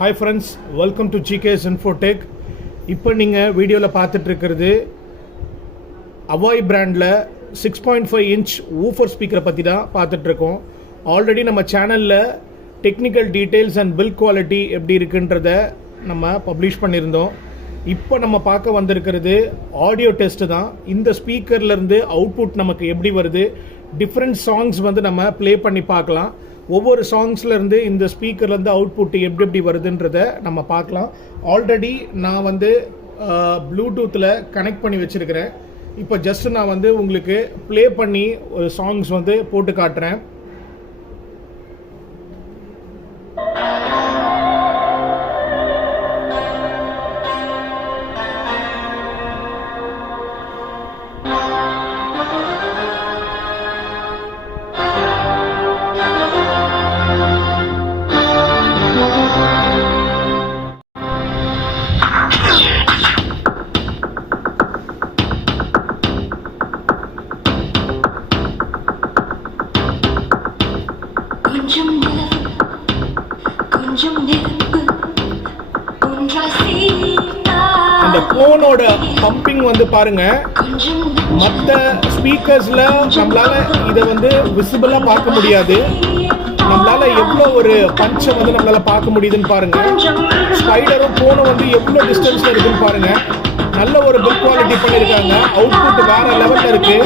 Hi friends, welcome to GKS Info Tech. இப்போ நீங்கள் வீடியோவில் பார்த்துட்டு இருக்கிறது அவாய் பிராண்டில் 6.5 inch Woofer ஸ்பீக்கரை பற்றி தான் பார்த்துட்ருக்கோம். ஆல்ரெடி நம்ம சேனலில் technical details and bill quality எப்படி இருக்குன்றத நம்ம பப்ளிஷ் பண்ணியிருந்தோம். இப்போ நம்ம பார்க்க வந்திருக்கிறது ஆடியோ டெஸ்ட்டு தான். இந்த ஸ்பீக்கர்லேருந்து அவுட்புட் நமக்கு எப்படி வருது, டிஃப்ரெண்ட் சாங்ஸ் வந்து நம்ம ப்ளே பண்ணி பார்க்கலாம். ஒவ்வொரு சாங்ஸ்லேருந்து இந்த ஸ்பீக்கர்லேருந்து அவுட்புட் எப்படி வருதுன்றதை நம்ம பார்க்கலாம். ஆல்ரெடி நான் வந்து ப்ளூடூத்தில் கனெக்ட் பண்ணி வச்சுருக்கிறேன். இப்போ ஜஸ்ட் நான் வந்து உங்களுக்கு ப்ளே பண்ணி ஒரு சாங்ஸ் வந்து போட்டு காட்டுறேன். அந்த போனோட பம்பிங் வந்து பாருங்க, மற்ற ஸ்பீக்கர்ஸ்ல நம்மளால இதை வந்து விசிபிளா பார்க்க முடியாது. நம்மளால எவ்வளோ ஒரு பஞ்சை வந்து நம்மளால பார்க்க முடியுதுன்னு பாருங்க. ஸ்பைடரும் போனும் வந்து எவ்வளோ டிஸ்டன்ஸ்ல இருக்குன்னு பாருங்க. நல்ல ஒரு பில் குவாலிட்டி பண்ணியிருக்காங்க. அவுட்புட் வேற லெவல்ல இருக்கு.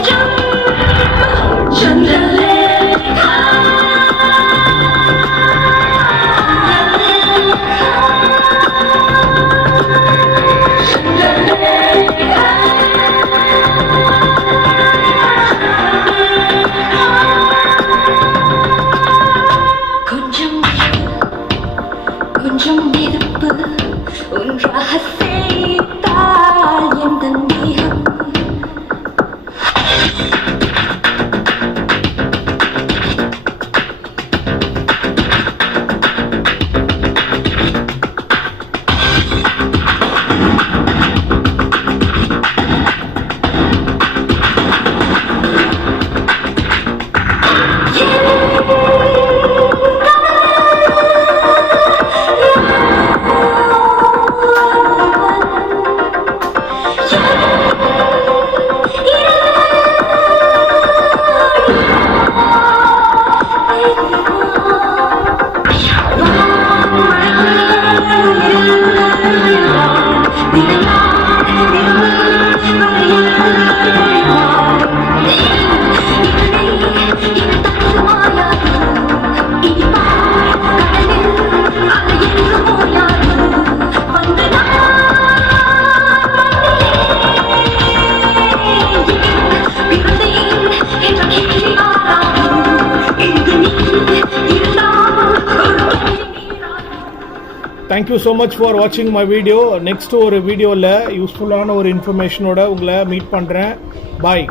Thank you so much for watching my video. Next ஒரு வீடியோவில் யூஸ்ஃபுல்லான ஒரு இன்ஃபர்மேஷனோட உங்களை மீட் பண்ணுறேன். Bye.